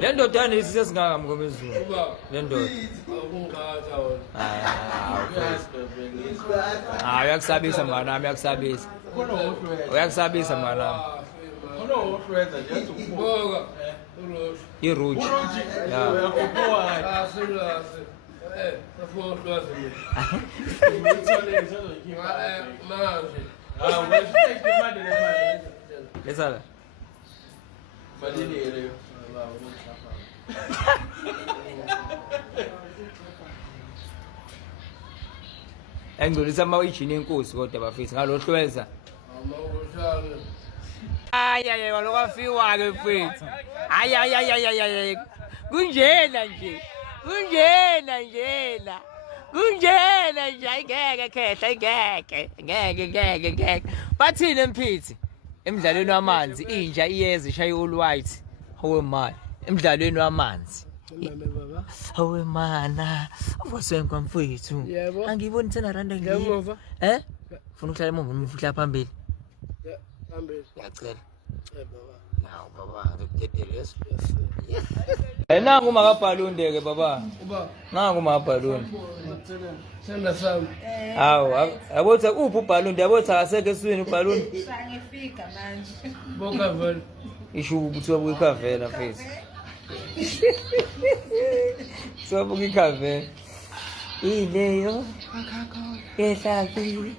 Le ndoda yanesi sesingakamngomezulu. Le ndoda. Uyakusabisa mngani wami, uyakusabisa. Uyakusabisa mngani wami. Iruji. Ya. Lesala. Engcolisa uma uyijini inkosi kodwa bafisi ngalohlweza. Ay walokwafiwa-ke mfethu. Ay. Kunjena nje. Kunjena nje ayingeke khehla ngeke. Bathini emphithi? Emidlalweni wamanzi inja iyeza ishaya all white. Hawe man. Emidlalweni wamanzi. Hawe mana. Uvosenkwa mfethu. Angiboni thina randa ngiyo. Ngemuva. Ufuna uhlala emuva noma ufuna phambili? Phambili. Ngiyacela. Baba. Hawu baba ngikudedele nangu makabhalunde ke baba. Uba. Nangu makabhalunde. Senda sami. Hawu yabotha uphi ubhalunde yabotha akaseke eswini ubhalunde. Ngifika manje. Boka vele. Isho ukuthiwa buyikhavela mfethu. Sobuka ikhavela. Ileyo. Yehlapi.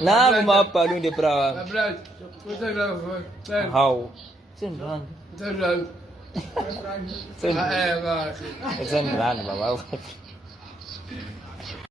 Nangu makabhalunde bra. Abra. Kutaka vele. Hawu. Sendrand. Senda. Sendrand. Kahle. Sendrand baba.